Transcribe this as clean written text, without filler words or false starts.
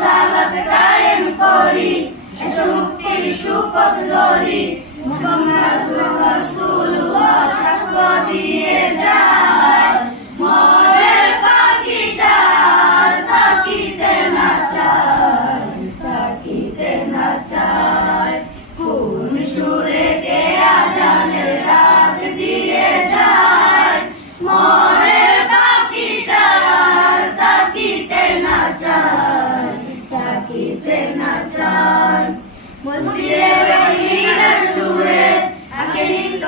সালাত কায়েম করি, এসো মুক্তির সুপথ ধরি, মুহাম্মাদুর রাসূলুল্লাহ সাক্ষ্য দিয়ে যায়, মনের পাখিটার থাকিতে না চায়, থাকিতে না চায়। কোন সুরে কে আজানের ডাক দিয়ে যায়, মনের পাখিটার থাকিতে না চায়, থাকিতে না চায়। মসজিদে সুরে আগে নৃত্য